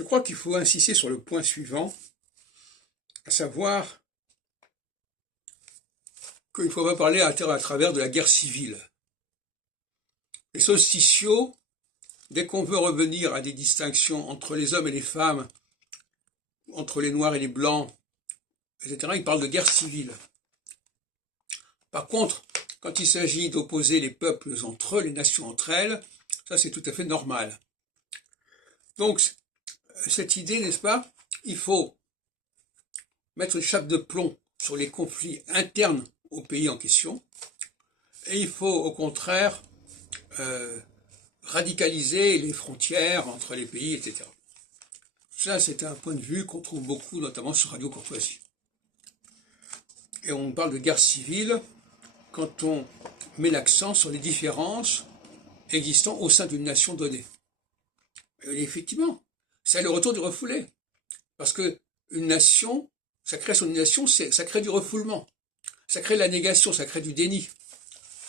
Je crois qu'il faut insister sur le point suivant, à savoir qu'il ne faut pas parler à travers de la guerre civile. Les solsticiaux, dès qu'on veut revenir à des distinctions entre les hommes et les femmes, entre les noirs et les blancs, etc., ils parlent de guerre civile. Par contre, quand il s'agit d'opposer les peuples entre eux, les nations entre elles, ça c'est tout à fait normal. Donc, cette idée, n'est-ce pas, il faut mettre une chape de plomb sur les conflits internes au pays en question, et il faut au contraire radicaliser les frontières entre les pays, etc. Ça, c'est un point de vue qu'on trouve beaucoup, notamment sur Radio Courtoisie. Et on parle de guerre civile quand on met l'accent sur les différences existant au sein d'une nation donnée. Et effectivement, c'est le retour du refoulé. Parce que une nation, sa création d'une nation, ça crée du refoulement. Ça crée la négation, ça crée du déni.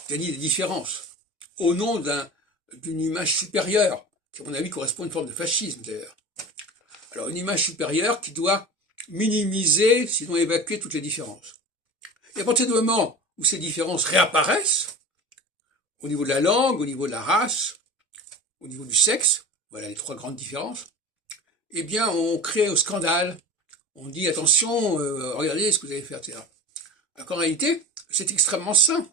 Déni des différences. Au nom d'une image supérieure, qui à mon avis correspond à une forme de fascisme d'ailleurs. Alors une image supérieure qui doit minimiser, sinon évacuer toutes les différences. Et à partir du moment où ces différences réapparaissent, au niveau de la langue, au niveau de la race, au niveau du sexe, voilà les trois grandes différences, eh bien on crée un scandale, on dit attention, regardez ce que vous allez faire, etc. Alors qu'en réalité, c'est extrêmement sain.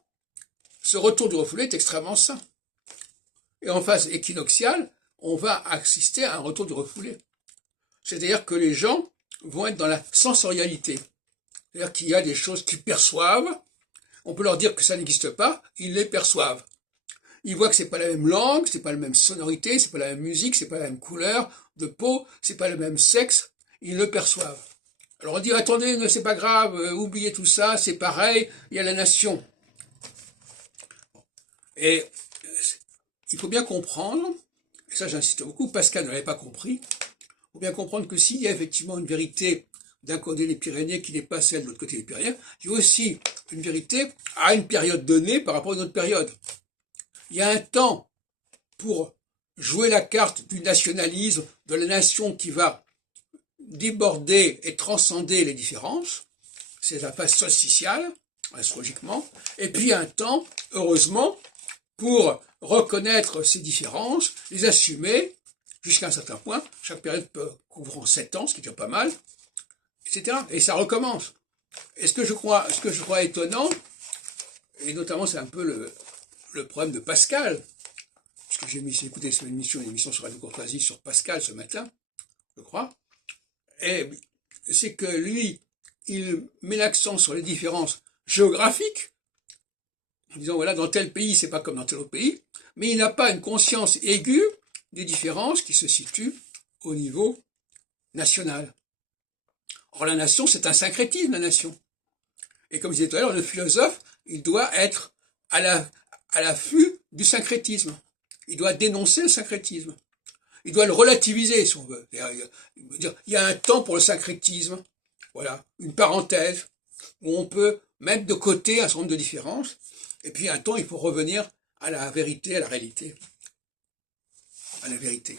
Ce retour du refoulé est extrêmement sain. Et en phase équinoxiale, on va assister à un retour du refoulé. C'est-à-dire que les gens vont être dans la sensorialité. C'est-à-dire qu'il y a des choses qu'ils perçoivent, on peut leur dire que ça n'existe pas, ils les perçoivent. Ils voient que c'est pas la même langue, c'est pas la même sonorité, c'est pas la même musique, c'est pas la même couleur de peau, c'est pas le même sexe, ils le perçoivent. Alors on dit attendez, c'est pas grave, oubliez tout ça, c'est pareil, il y a la nation. Et il faut bien comprendre, et ça j'insiste beaucoup, Pascal ne l'avait pas compris, il faut bien comprendre que s'il y a effectivement une vérité d'un côté des Pyrénées qui n'est pas celle de l'autre côté des Pyrénées, il y a aussi une vérité à une période donnée par rapport à une autre période. Il y a un temps pour jouer la carte du nationalisme, de la nation qui va déborder et transcender les différences, c'est la phase solsticiale, astrologiquement, et puis un temps, heureusement, pour reconnaître ces différences, les assumer jusqu'à un certain point, chaque période peut couvrir 7 ans, ce qui est déjà pas mal, etc. Et ça recommence. Et ce que je crois étonnant, et notamment c'est un peu le problème de Pascal, puisque j'ai écouté une émission sur Radio Courtoisie sur Pascal ce matin, je crois, et c'est que lui, il met l'accent sur les différences géographiques, en disant voilà, dans tel pays, c'est pas comme dans tel autre pays, mais il n'a pas une conscience aiguë des différences qui se situent au niveau national. Or, la nation, c'est un syncrétisme, la nation. Et comme je disais tout à l'heure, le philosophe, il doit être à l'affût du syncrétisme. Il doit dénoncer le syncrétisme. Il doit le relativiser, si on veut. Il y a un temps pour le syncrétisme. Voilà, une parenthèse où on peut mettre de côté un certain nombre de différences. Et puis un temps, il faut revenir à la vérité, à la réalité. À la vérité.